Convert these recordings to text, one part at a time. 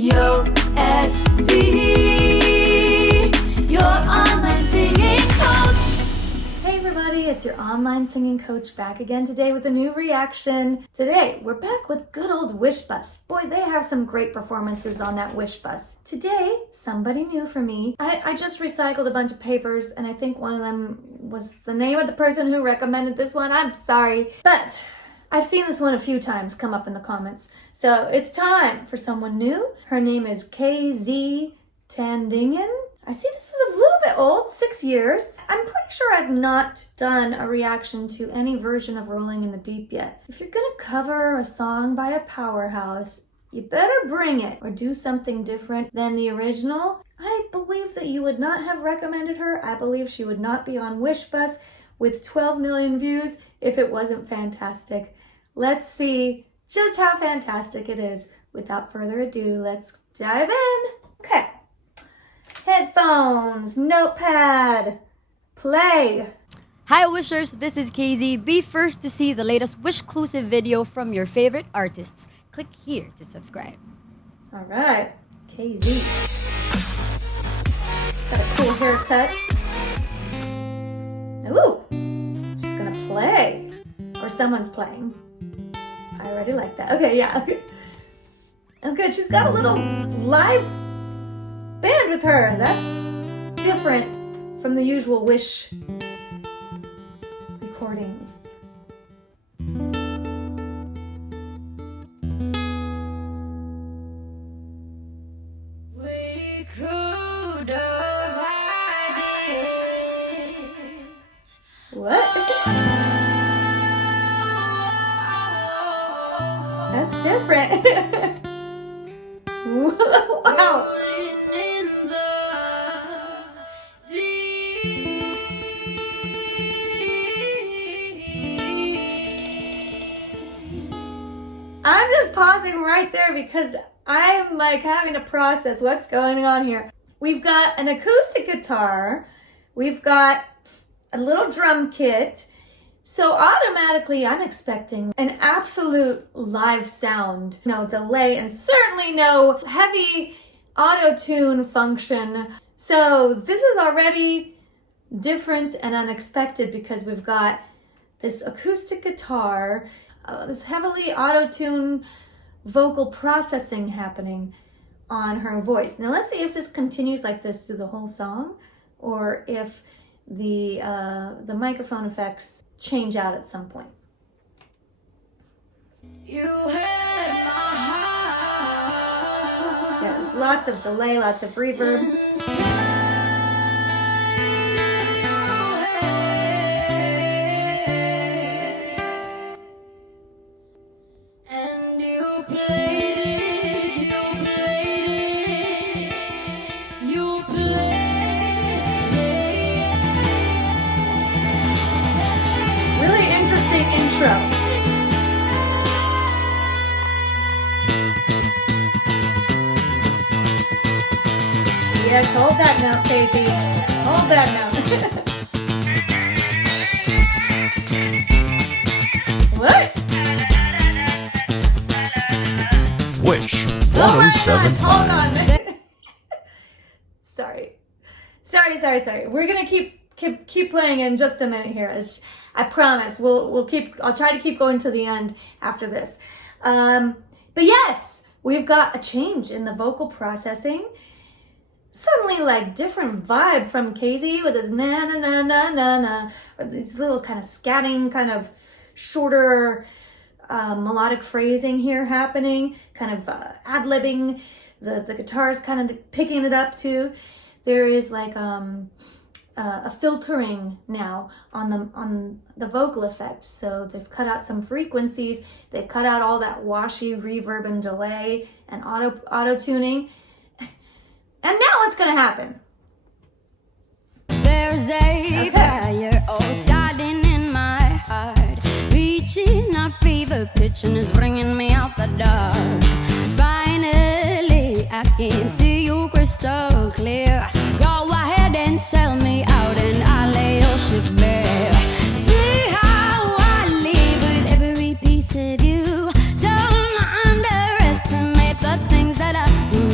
Yo SC, your online singing coach. Hey everybody, it's your online singing coach back again today with a new reaction. Today, we're back with good old Wish Bus. Boy, they have some great performances on that Wish Bus. Today, somebody new for me. I just recycled a bunch of papers and I think one of them was the name of the person who recommended this one. I'm sorry, but I've seen this one a few times come up in the comments. So it's time for someone new. Her name is KZ Tandingan. I see this is a little bit old, 6 years. I'm pretty sure I've not done a reaction to any version of Rolling in the Deep yet. If you're gonna cover a song by a powerhouse, you better bring it or do something different than the original. I believe that you would not have recommended her. I believe she would not be on Wish Bus with 12 million views if it wasn't fantastic. Let's see just how fantastic it is. Without further ado, let's dive in. Okay. Headphones, notepad, play. Hi Wishers, this is KZ. Be first to see the latest Wish-clusive video from your favorite artists. Click here to subscribe. All right, KZ. She's got a cool haircut. Ooh, she's gonna play. Or someone's playing. I already like that. Okay, yeah. Oh good, she's got a little live band with her. That's different from the usual Wish recordings. We could have had it. What? That's different. Wow. In the I'm just pausing right there because I'm like having to process what's going on here. We've got an acoustic guitar. We've got a little drum kit. So automatically I'm expecting an absolute live sound. No delay and certainly no heavy auto-tune function. So this is already different and unexpected because we've got this acoustic guitar, this heavily auto-tune vocal processing happening on her voice. Now let's see if this continues like this through the whole song or if the microphone effects change out at some point. you had my heart. Yeah, there's lots of delay, lots of reverb. And you played it, you played it. Really interesting intro. Yes, hold that note, Casey. Hold that note. What? Wish Oh my gosh, 1075. hold on. Sorry. We're gonna keep playing in just a minute here. I promise. I'll try to keep going to the end after this. But yes, we've got a change in the vocal processing. Suddenly, like, different vibe from KZ with his na na na na na na, or these little kind of scatting, kind of shorter melodic phrasing here happening, kind of ad-libbing. The guitar's kind of picking it up too. There is like a filtering now on the vocal effect. So they've cut out some frequencies. They cut out all that washy reverb and delay and auto tuning. And now what's gonna happen? There's a fire all starting in my heart, reaching a fever pitch and it's bringing me out the dark. Finally, I can see you crystal clear. Go ahead and sell me out and I'll lay your ship bare. See how I leave with every piece of you. Don't underestimate the things that I do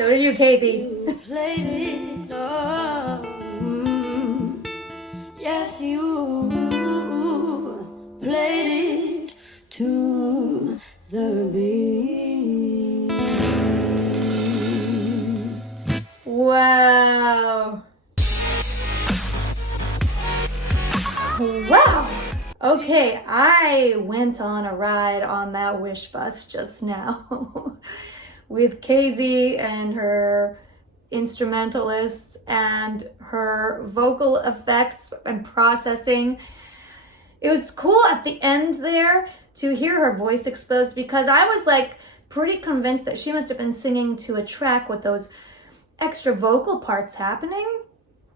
So did you, KZ. You played it all. Yes, you played it to the beat. Wow. Wow. Okay, I went on a ride on that Wish bus just now with KZ and her instrumentalists and her vocal effects and processing. It was cool at the end there to hear her voice exposed because I was like pretty convinced that she must have been singing to a track with those extra vocal parts happening.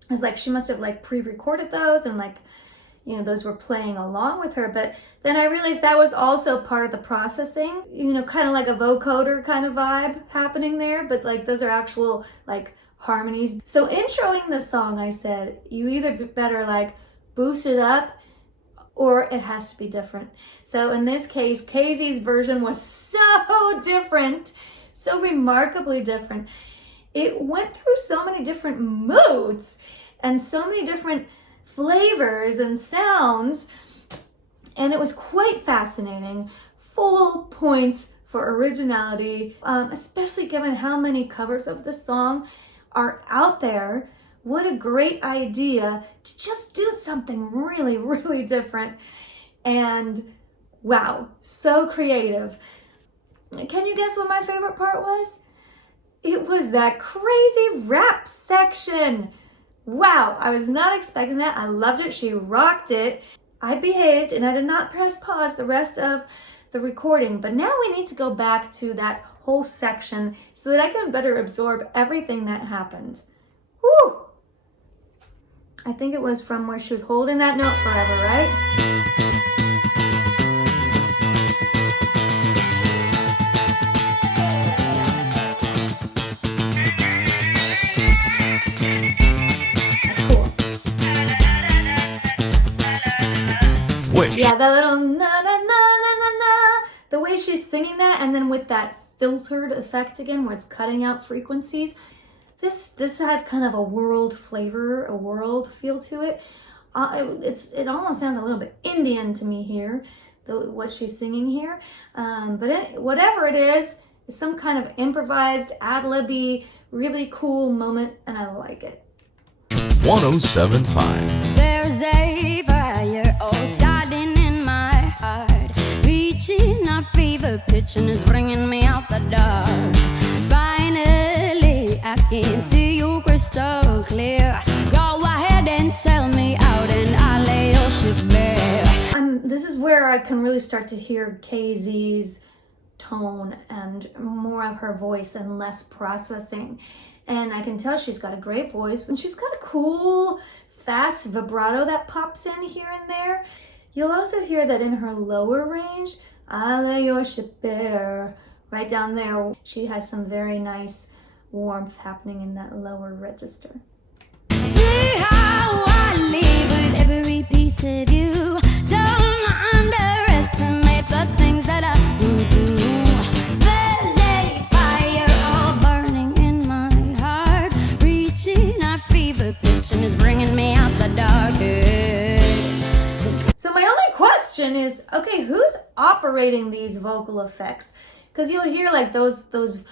It was like she must have like pre-recorded those and like, you know, those were playing along with her. But then I realized that was also part of the processing, you know, kind of like a vocoder kind of vibe happening there, but like those are actual like harmonies. So introing the song, I said, you either better like boost it up or it has to be different. So in this case, KZ's version was so different, so remarkably different. It went through so many different moods and so many different flavors and sounds, and it was quite fascinating. Full points for originality, especially given how many covers of the song are out there. What a great idea to just do something really, really different. And wow, so creative. Can you guess what my favorite part was? It was that crazy rap section. Wow, I was not expecting that. I loved it. She rocked it. I behaved and I did not press pause the rest of the recording, but now we need to go back to that whole section so that I can better absorb everything that happened. Whew! I think it was from where she was holding that note forever, right? Wish. Yeah, that little na na na na na na. The way she's singing that, and then with that filtered effect again, where it's cutting out frequencies. This has kind of a world flavor, a world feel to it. It almost sounds a little bit Indian to me here, what she's singing here. But whatever it is, it's some kind of improvised, ad-libby, really cool moment, and I like it. 1075. There's a fire all starting in my heart, reaching a fever pitch and it's bringing me out the dark. Finally, I can see you crystal clear. Go ahead and sell me out and I'll lay your ship bare. This is where I can really start to hear KZ's tone and more of her voice and less processing. And I can tell she's got a great voice, and she's got a cool, fast vibrato that pops in here and there. You'll also hear that in her lower range, I'll lay your ship bare. Right down there, she has some very nice warmth happening in that lower register. See how I live with every piece of you. Don't underestimate the things that I will do. There's a fire all burning in my heart, reaching a fever pitch and it's bringing me out the darkest. So my only question is, okay, who's operating these vocal effects? Because you'll hear like those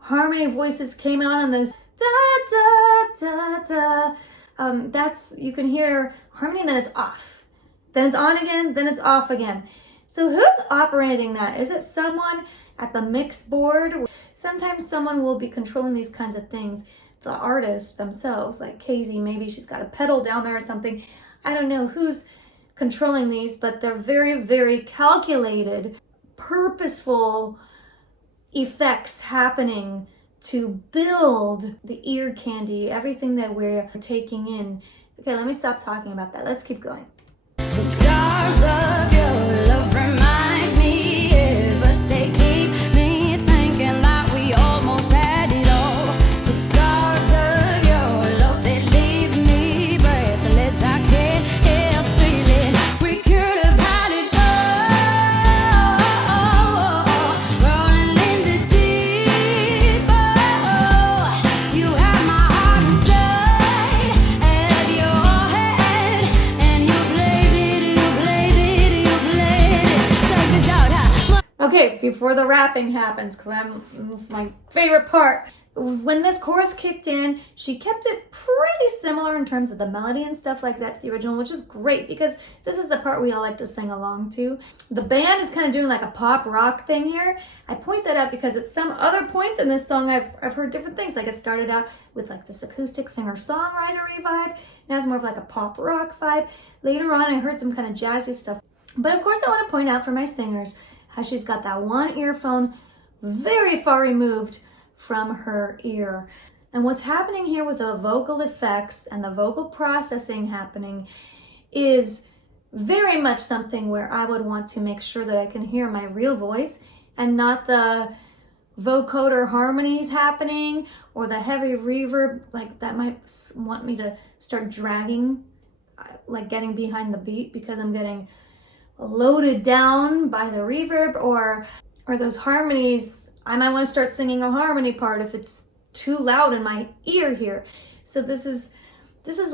harmony voices came out and this da da da da. That's, you can hear harmony and then it's off. Then it's on again, then it's off again. So who's operating that? Is it someone at the mix board? Sometimes someone will be controlling these kinds of things. The artist themselves, like KZ, maybe she's got a pedal down there or something. I don't know who's controlling these, but they're very, very calculated, purposeful effects happening to build the ear candy, everything that we're taking in. Okay, let me stop talking about that. Let's keep going. The scars of your love remind me of us. They keep me thinking that we almost had it all. The scars of your love, they leave me breathless. I can't help feeling we could have had it all. Rolling in the deep. before the rapping happens, because it's my favorite part. When this chorus kicked in, she kept it pretty similar in terms of the melody and stuff like that to the original, which is great because this is the part we all like to sing along to. The band is kind of doing like a pop rock thing here. I point that out because at some other points in this song, I've heard different things. Like it started out with like this acoustic singer-songwriter-y vibe. Now it's more of like a pop rock vibe. Later on, I heard some kind of jazzy stuff. But of course, I want to point out for my singers how she's got that one earphone very far removed from her ear. And what's happening here with the vocal effects and the vocal processing happening is very much something where I would want to make sure that I can hear my real voice and not the vocoder harmonies happening or the heavy reverb like that might want me to start dragging, like getting behind the beat because I'm getting loaded down by the reverb or those harmonies. I might want to start singing a harmony part if it's too loud in my ear here. So this is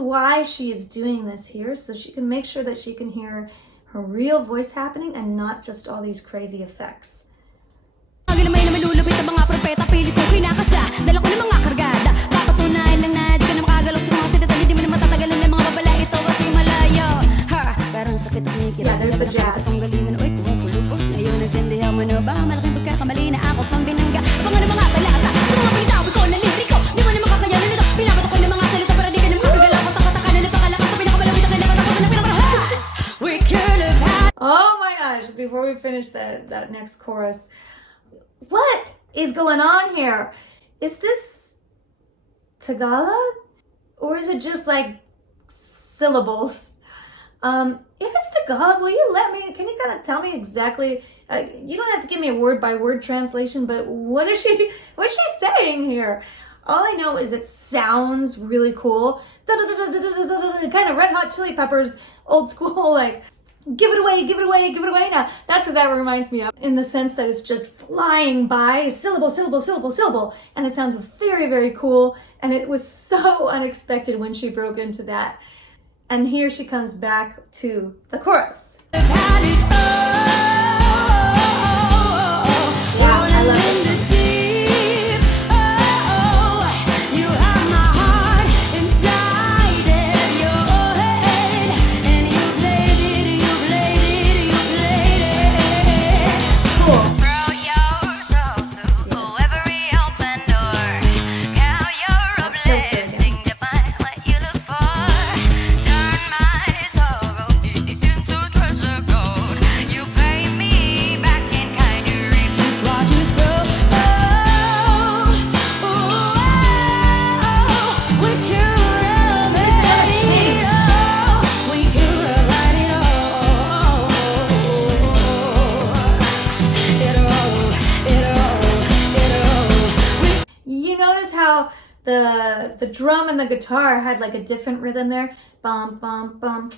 why she is doing this here, so she can make sure that she can hear her real voice happening and not just all these crazy effects. Yeah, there's the jazz. Oh my gosh, before we finish that next chorus, what is going on here? Is this Tagalog? Or is it just like syllables? If it's Tagalog, will you can you kind of tell me exactly, you don't have to give me a word by word translation, but what is she saying here? All I know is it sounds really cool. Kind of Red Hot Chili Peppers, old school, like, give it away, give it away, give it away. Now, that's what that reminds me of, in the sense that it's just flying by, syllable, syllable, syllable, syllable, and it sounds very, very cool, and it was so unexpected when she broke into that. And here she comes back to the chorus. Yeah, I love this. The drum and the guitar had like a different rhythm there. Bum, bum, bum,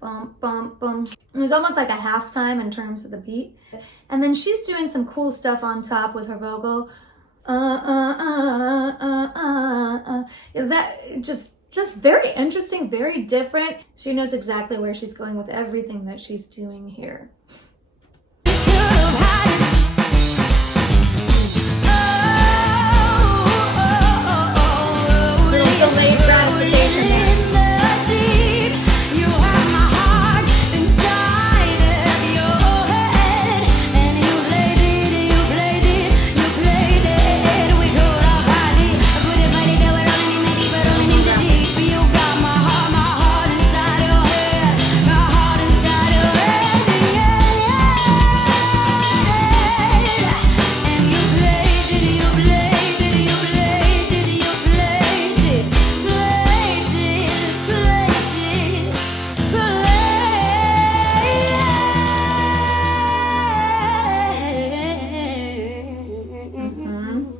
bum, bum, bum. It was almost like a halftime in terms of the beat. And then she's doing some cool stuff on top with her vocal. That just very interesting, very different. She knows exactly where she's going with everything that she's doing here. Delayed gratification there.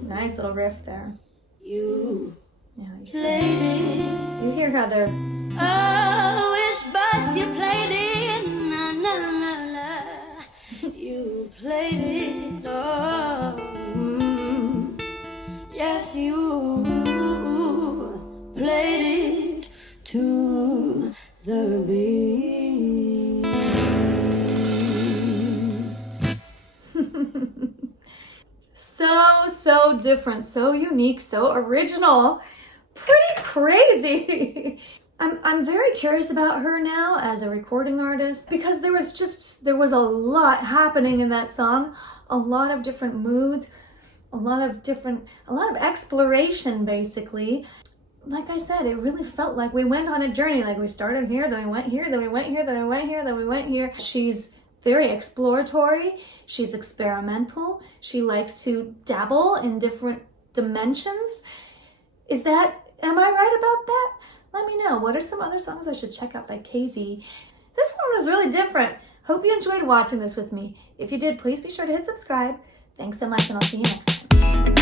Nice little riff there. You hear how they're. Oh, wish bus, you played it. Na, na, na, na. You played it. Oh, yes, you played it to the beat. so different, so unique, so original, pretty crazy. I'm very curious about her now as a recording artist because there was a lot happening in that song, a lot of different moods, a lot of exploration basically. Like I said, it really felt like we went on a journey, like we started here, then we went here, then we went here, then we went here, then we went here. She's very exploratory, she's experimental, she likes to dabble in different dimensions. Am I right about that? Let me know. What are some other songs I should check out by KZ? This one was really different. Hope you enjoyed watching this with me. If you did, please be sure to hit subscribe. Thanks so much, and I'll see you next time.